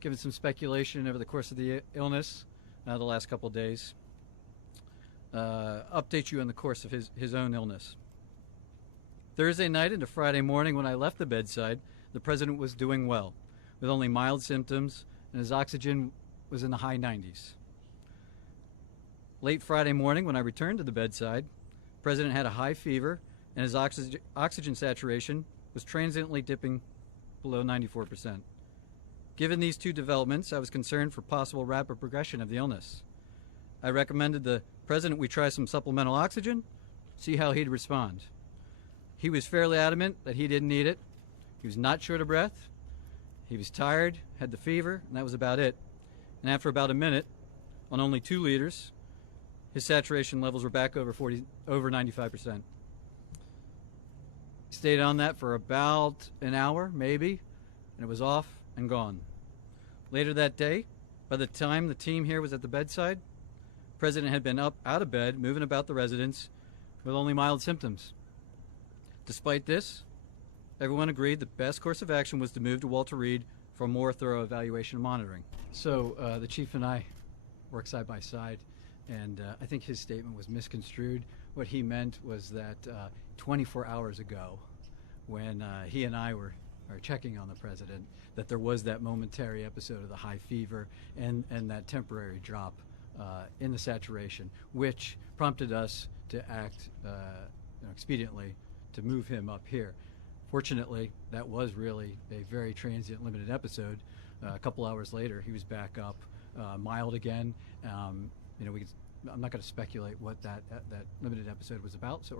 given some speculation over the course of the illness the last couple of days. Update you on the course of his own illness. Thursday night into Friday morning when I left the bedside, the president was doing well, with only mild symptoms, and his oxygen was in the high 90s. Late Friday morning when I returned to the bedside, the president had a high fever, and his oxygen saturation was transiently dipping below 94%. Given these two developments, I was concerned for possible rapid progression of the illness. I recommended the president we try some supplemental oxygen, see how he'd respond. He was fairly adamant that he didn't need it. He was not short of breath. He was tired, had the fever, and that was about it. And after about a minute, on only 2 liters, his saturation levels were back over 95%. He stayed on that for about an hour, maybe, and it was off and gone. Later that day, by the time the team here was at the bedside, the president had been up out of bed, moving about the residence with only mild symptoms. Despite this, everyone agreed the best course of action was to move to Walter Reed for a more thorough evaluation and monitoring. So the chief and I work side by side, and I think his statement was misconstrued. What he meant was that 24 hours ago, when he and I were checking on the president, that there was that momentary episode of the high fever and that temporary drop in the saturation, which prompted us to act expediently to move him up here. Fortunately, that was really a very transient, limited episode. A couple hours later, he was back up, mild again. I'm not going to speculate what that limited episode was about. So